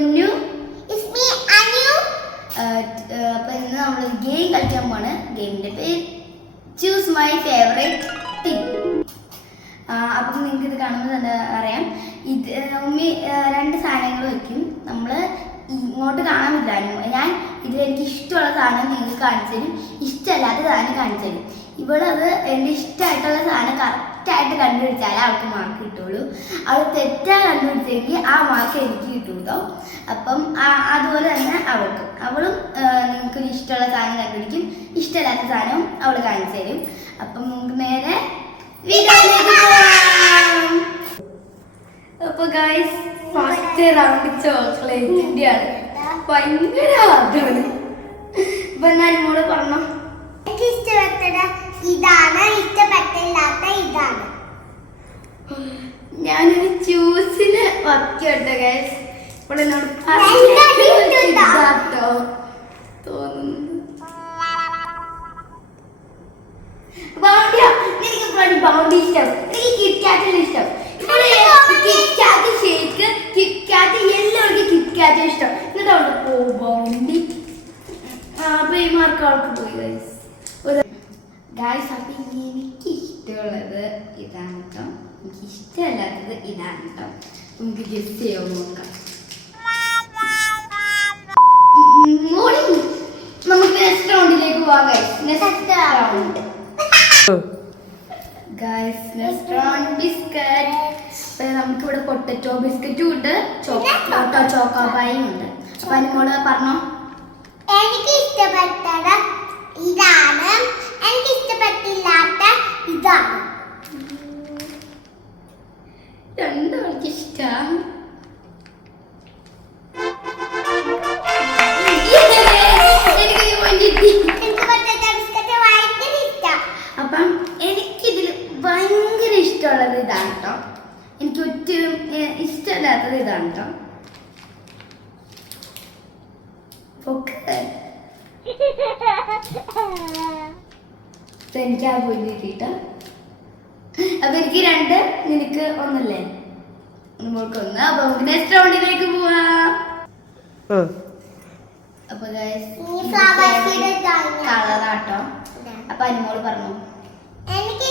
പൊന്നു. അപ്പൊ ഇന്ന് നമ്മൾ ഗെയിം കളിക്കാൻ പോണ്. ഗെയിമിന്റെ പേര് ചൂസ് മൈ ഫേവറേറ്റ് തിങ്. അപ്പം നിങ്ങൾക്ക് ഇത് കാണുമ്പോൾ തന്നെ അറിയാം. ഇത് ഉമ്മി രണ്ട് സാധനങ്ങൾ വെക്കും. നമ്മൾ ഇങ്ങോട്ട് കാണാൻ പറ്റില്ല. ഞാൻ ഇതിലെനിക്ക് ഇഷ്ടമുള്ള സാധനം നിങ്ങൾക്ക് കാണിച്ചു തരും, ഇഷ്ടമല്ലാത്ത സാധനം കാണിച്ചു തരും. ഇവിടെ അത് എൻ്റെ ഇഷ്ടമായിട്ടുള്ള സാധനം കറക്റ്റായിട്ട് കണ്ടുപിടിച്ചാലേ അവൾക്ക് മാർക്ക് കിട്ടുള്ളൂ. അവൾ തെറ്റായി കണ്ടുപിടിച്ചെങ്കിൽ ആ മാർക്ക് എനിക്ക് കിട്ടുള്ളൂ. അപ്പം അതുപോലെ തന്നെ അവളും നിങ്ങൾക്കൊരു ഇഷ്ടമുള്ള സാധനം കണ്ടുപിടിക്കും, ഇഷ്ടമില്ലാത്ത സാധനം അവൾ കാണിച്ചു തരും. അപ്പം നമുക്ക് നേരെ വീഡിയോയിലേക്ക് പോവാം. അപ്പൊ ഗൈസ്, ഫസ്റ്റ് റൗണ്ട് ചോക്ലേറ്റിന്റെ ആണ്. ഭയങ്കര ആദ്യമാണ്. അപ്പൊ എന്നാലും കൂടെ പറഞ്ഞോ. എനിക്ക് ഇഷ്ടപ്പെട്ടത് ഇതാണ്, ഇഷ്ടപ്പെട്ടില്ലാത്ത ഇതാണ്. ഞാനൊരു ചൂസിന് വയ്ക്കട്ടെ ഗൈസ്. ഇപ്പോൾ എന്നോട് തോന്നുന്നു ബൗണ്ടിയാ. എനിക്ക് ബൗണ്ടി ഇഷ്ടം, എനിക്ക് കിറ്റ്കാറ്റിൽ ഇഷ്ടം. കിറ്റ്കാറ്റ് ഷേക്ക്, കിറ്റ്കാറ്റ് എല്ലാവർക്കും കിറ്റ്കാറ്റ് ഇഷ്ടം. എന്നിട്ട് പോ ബൗണ്ടി. അപ്പൊ ഈ മാർക്ക് അവൾക്ക് പോയി ഗൈസ്. ഗൈസ്, അപ്പൊ എനിക്ക് ഇഷ്ടമുള്ളത് ഇതാണ് കേട്ടോ, എനിക്ക് ഇഷ്ടമല്ലാത്തത് ഇതാണ് കേട്ടോ. നമുക്ക് ഗെസ് ചെയ്യാൻ നോക്കാം. നമുക്ക് നെക്സ്റ്റ് റൗണ്ടിലേക്ക് പോവാം guys. Next round guys, next round biscuit. നമുക്കിവിടെ പൊട്ടറ്റോ ബിസ്ക്കറ്റും ഉണ്ട്, ചോക്കോപായും ഉണ്ട്. അപ്പൊ അതിനോട് പറഞ്ഞോ. എനിക്ക് ഇഷ്ടപ്പെട്ടത് ഇതാണ്, എനിക്ക് ഇഷ്ടപ്പെട്ടില്ലാത്ത ഇതാണ്. രണ്ടും എനിക്ക് ഇഷ്ടമാണ്. അപ്പം എനിക്കിതിൽ ഭയങ്കര ഇഷ്ടമുള്ളത് ഇതാണ് കേട്ടോ. എനിക്ക് ഒറ്റയും ഇഷ്ടമില്ലാത്തത് ഇതാണ് കേട്ടോ. എനിക്ക് ആ പോയി കിട്ടിട്ടോ. അപ്പൊ എനിക്ക് രണ്ട്, നിനക്ക് ഒന്നല്ലേ, നമ്മൾക്ക് ഒന്ന്. അപ്പൊ നമുക്ക് നെക്സ്റ്റ് റൗണ്ടിലേക്ക് പോവാം. അപ്പൊ കളറാട്ടോ. അപ്പൊ അനുമോള് പറഞ്ഞു. എനിക്ക്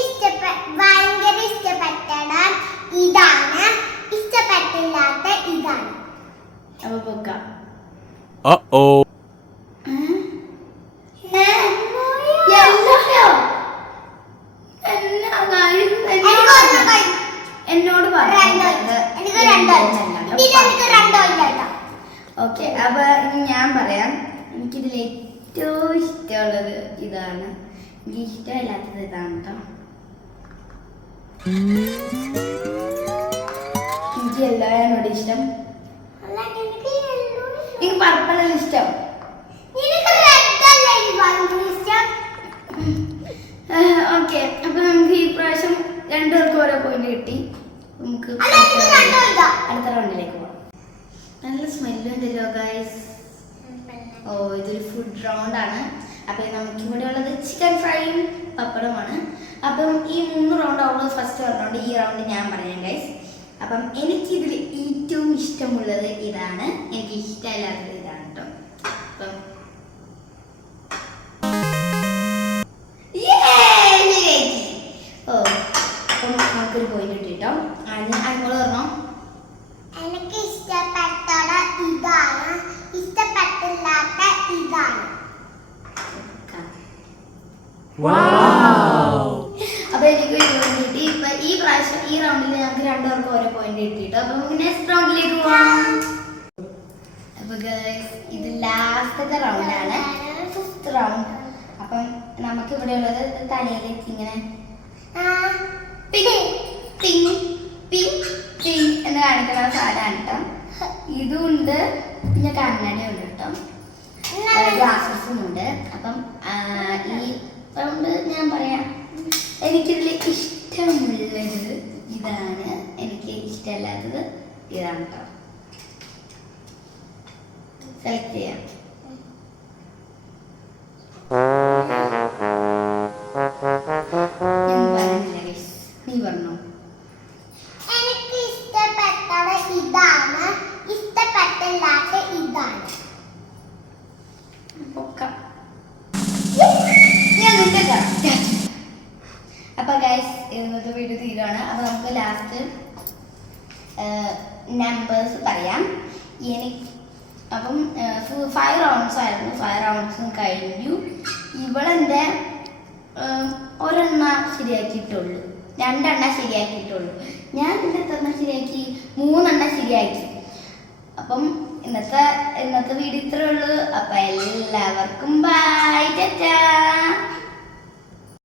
ഭയങ്കര ഇഷ്ടപ്പെട്ടത് ഇതാണ്, ഇഷ്ടപ്പെട്ടില്ലാത്ത ഇതാണ്. അപ്പൊ പൊക്കാം. എന്നോട് ഓക്കെ. അപ്പൊ ഞാൻ പറയാം. എനിക്കിതിൽ ഏറ്റവും ഇഷ്ടമുള്ളത് ഇതാണ്, എനിക്ക് ഇഷ്ടമില്ലാത്തത് ഇതാണ് കേട്ടോ. എനിക്ക് എല്ലാവരോടും ഇഷ്ടം. എനിക്ക് പർപ്പിളാണ് ഇഷ്ടം. ഓക്കെ. അപ്പൊ നമുക്ക് ഈ പ്രാവശ്യം രണ്ടുപേർക്കും ഓരോ പോയിന്റ് കിട്ടി. നമുക്ക് അടുത്ത റൗണ്ടിലേക്ക് പോവാം. നല്ല സ്മെല്ലും ഉണ്ടല്ലോ ഗൈസ്. ഓ, ഇതൊരു ഫുഡ് റൗണ്ട് ആണ്. അപ്പൊ നമുക്ക് ഇവിടെ ഉള്ളത് ചിക്കൻ ഫ്രൈയും പപ്പടമാണ്. അപ്പം ഈ 3 റൗണ്ട് ആവുള്ളത് ഫസ്റ്റ് റൗണ്ട്. ഈ റൗണ്ട് ഞാൻ പറയാം ഗൈസ്. അപ്പം എനിക്കിതിൽ ഏറ്റവും ഇഷ്ടമുള്ളത് ഇതാണ്, എനിക്ക് ഇഷ്ടമില്ലാത്തത് ഇതാണ് കേട്ടോ. അപ്പം നമുക്കൊരു പോയിന്റ് കിട്ടിട്ടോ. അങ്ങോട്ട് പറഞ്ഞോ. എനിക്ക് ഇഷ്ടപ്പെട്ടത് ഇതാണ്, ഇഷ്ടപ്പെട്ടില്ലാത്ത ഇതാണ്. അപ്പൊ എനിക്ക് പോയിന്റ് കിട്ടി. ഇപ്പൊ ഈ പ്രാവശ്യം ഈ റൗണ്ടിൽ ഞങ്ങൾക്ക് രണ്ടുപേർക്കും ഓരോ പോയിന്റ് കിട്ടിട്ടോ. അപ്പൊ നമുക്ക് നെക്സ്റ്റ് റൗണ്ടിലേക്ക് പോവാം. അപ്പൊ ഇത് ലാസ്റ്റത്തെ റൗണ്ടാണ്, 5th റൗണ്ട്. അപ്പം നമുക്ക് ഇവിടെ ഉള്ളത് തലയിലേക്ക് ഇങ്ങനെ എന്ന് കാണിക്കുന്ന സാധനമാണ് കേട്ടോ. ഇതുണ്ട്, പിന്നെ കണ്ണടയുണ്ട് കേട്ടോ, ഗ്ലാസസും ഉണ്ട്. അപ്പം ഈ റൗണ്ട് ഞാൻ പറയാം. എനിക്കിതിൽ ഇഷ്ടമുള്ളത് ഇതാണ്, എനിക്ക് ഇഷ്ടമല്ലാത്തത് ഇതാണ് കേട്ടോ. സെലക്ട് ചെയ്യാം. നീ പറഞ്ഞോ. എനിക്ക് ഇഷ്ടപ്പെട്ടത് ഇതാണ്, ഇഷ്ടപ്പെട്ടില്ലാത്ത ഇന്നത്തെ വീഡിയോ തീരുവാണ്. അപ്പോൾ നമുക്ക് ലാസ്റ്റ് നമ്പേഴ്സ് പറയാം. അപ്പം 5 റൗണ്ട്സ് ആയിരുന്നു. 5 റൗണ്ട്സും കഴിഞ്ഞു. ഇവളെൻ്റെ ഒരെണ്ണ ശരിയാക്കിയിട്ടുള്ളൂ, 2 എണ്ണം ശരിയാക്കിയിട്ടുള്ളൂ. ഞാൻ പിന്നെ എത്ര എണ്ണം ശരിയാക്കി? 3 എണ്ണം ശരിയാക്കി. അപ്പം ഇന്നത്തെ വീഡിയോ ഇത്രേ ഉള്ളൂ. അപ്പം എല്ലാവർക്കും ബൈ, ടാറ്റാ.